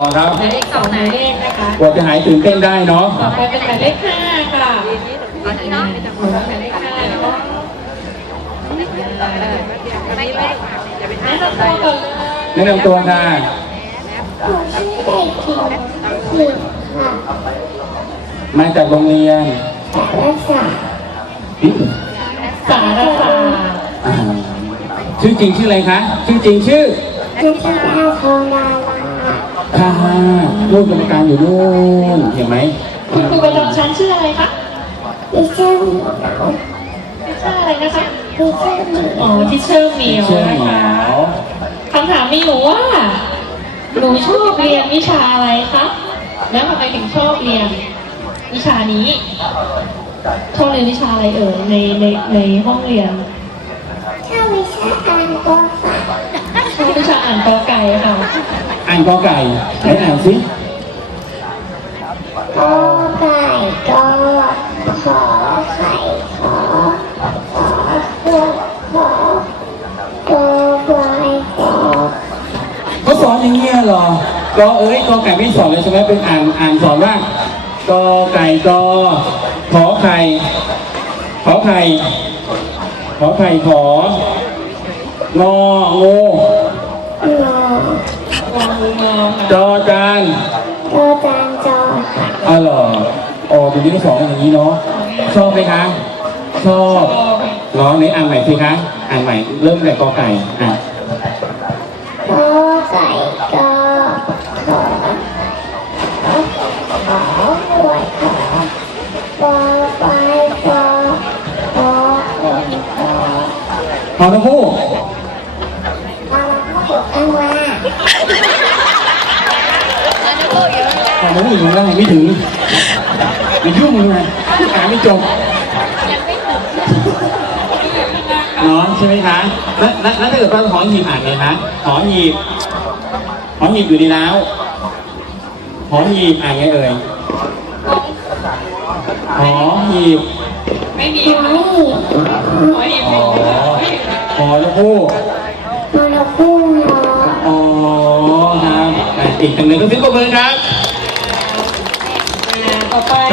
อ๋อครับหมายเลขสองหมายเลขนะคะกว่าจะหายตื่นเต้นได้เนาะต่อไปเป็นหมายเลขห้าค่ะหมายเลขห้าเนาะแนะนำตัวก่อนเลยแนะนำตัวค่ะผมชื่อเด็กหญิงผิดค่ะมาจากโรงเรียนสารศาสตร์หึสารศาสตร์อ่าชื่อจริงชื่ออะไรคะ ชื่อจริงชื่อนักกีฬาทองดารา ค่ะลูกกรรมการอยู่นู่นเห็นไหมคุณครูประจำชั้นชื่ออะไรคะพิเชอร์เหมียวชื่ออะไรนะคะพิเชอร์เหมียวอ๋อที่เชอร์เหมียวชื่อนะเหมีคะยวคำถามมีอยู่ว่า หนูชอบเรียนวิชาอะไรคะแล้วทำไมถึงชอบเรียนวิชานี้ชอบเรียนวิชาอะไรเอ่ยในในในห้องเรียนถ้าวิชาอ่านก็ฝันชอบวิชาอ่านกอไก่ค่ะอ่านกอไก่ไหนอ่านสิก็ไก่ก็ขอไข่ขอขอขวดขอตัวควายขอเขาสอนอย่างเงี้ยเหรอกอเอ้ยกอไก่ไม่สอนเลยใช่ไหมเป็นอ่านอ่านสอนว่ากอไก่กอขอไข่ขอไข่ขอไข่ขององูง จอจานโตจานจอค่ะอ๋อเหรออ๋อเดี๋ยวนี้ต้องสอนกันอย่างนี้เนาะชอบไหมคะชอบเนาะไหนอ่านใหม่สิคะอ่านใหม่เริ่มแต่กอไก่อะก็ไก่ก็ขอขอขวดขอปอไปปอปอคนขอพอทั้งคู่ มาพูดกันว่า พอทั้งคู่อยู่ข้างล่างไม่ถึงไม่ยุ่งเลยนะอ่านไม่จบเนาะใช่ไหมคะแล้วแล้วถ้าเกิดว่าหอหีบอ่านไงคะหอหีบหอหีบอยู่ในแล้วหอหีบอ่านไงเอ่ยหอหีบไม่มีขอค่ะให้ขออีกอ๋อไม่มีหอทั้งคู่มาลพุ่งหออ๋อครับอะอีกจังเลยก็ซื้อประเมินครับ